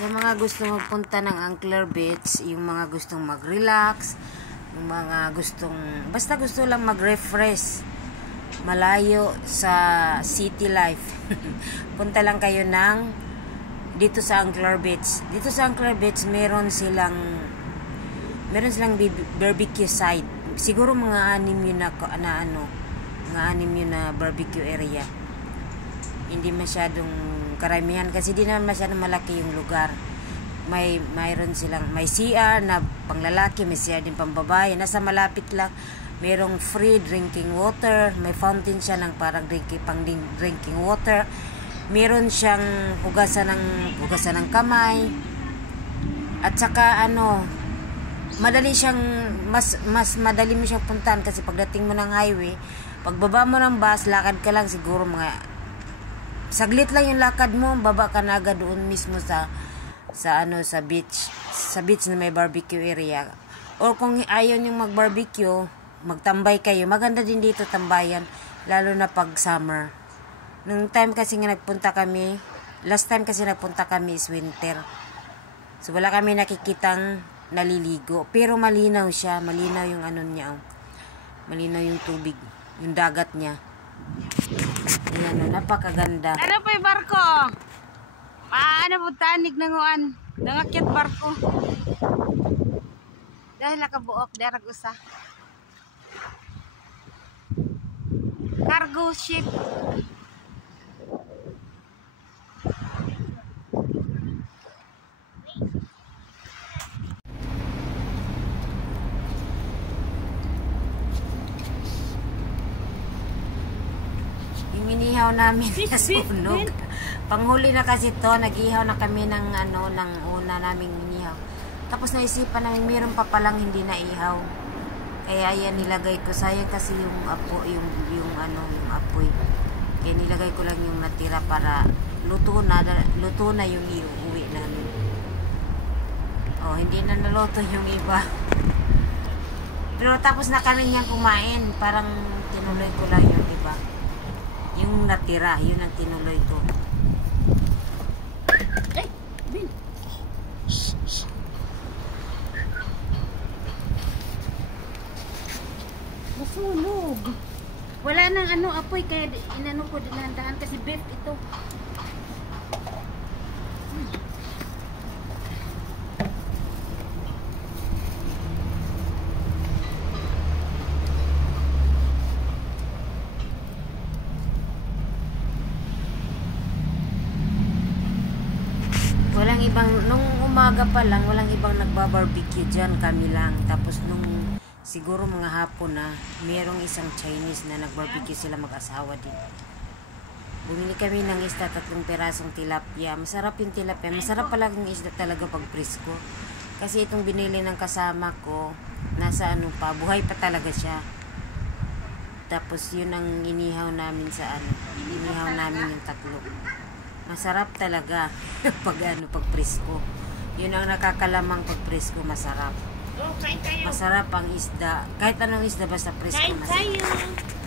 Sa mga gustong magpunta ng Angler Beach, yung mga gustong mag-relax, yung mga gustong, basta gusto lang mag-refresh, malayo sa city life. Punta lang kayo ng dito sa Angler Beach. Dito sa Angler Beach, meron silang barbecue site. Siguro mga 6 yun mga 6 yun na barbecue area. Hindi masyadong karamihan kasi di naman masyadong malaki yung lugar. Mayroon silang may CR na panglalaki, may CR din pambabae. Nasa malapit lang, merong free drinking water, may fountain siya ng parang drinking water. Meron siyang hugasan ng kamay. At saka madali siyang mas madali mo siyang puntahan kasi pagdating mo ng highway, pagbaba mo ng bus, lakad ka lang siguro mga saglit lang yung lakad mo, baba ka na agad doon mismo sa beach. Sa beach na may barbecue area. Or kung ayaw niyong mag-barbecue, magtambay kayo. Maganda din dito tambayan, lalo na pag summer. Nung time kasi nga last time kasi nagpunta kami is winter. So wala kami nakikitang naliligo. Pero malinaw siya, malinaw yung niya. Malinaw yung tubig, yung dagat niya. Ayan, napakaganda. Ano pa yung barko? Paano po tanig nanguan? Nangakyat barko. Dahil nakabuok, darag usa. Cargo ship. Inihaw namin na sunog. Panghuli na kasi to, nag-ihaw na kami ng una naming inihaw. Tapos naisipan namin mayroon pa palang hindi na ihaw. Kaya ayan nilagay ko, sayang kasi yung apoy. Kaya nilagay ko lang yung natira para luto na yung iuwi namin. Oh, hindi na naluto yung iba. Pero tapos na kami niyang kumain, parang tinuloy ko lang yung iba. Yung natira, yun ang tinuloy ko. Bin. Masunog. Wala nang apoy, kaya inano ko dinahandahan kasi beef ito. Walang ibang, nung umaga pa lang, walang ibang nagbabarbecue dyan, kami lang. Tapos nung siguro mga hapon na, mayroong isang Chinese na nagbarbecue sila mag-asawa din. Bumili kami ng isda, 3 pirasong tilapia. Masarap yung tilapia. Masarap pala yung isda talaga pag presko. Kasi itong binili ng kasama ko, nasa buhay pa talaga siya. Tapos yun ang inihaw namin inihaw namin yung 3. Masarap talaga pag presko. Yun ang nakakalamang pag presko, masarap. Kain tayo. Masarap ang isda. Kahit anong isda basta presko, masarap. Kain tayo.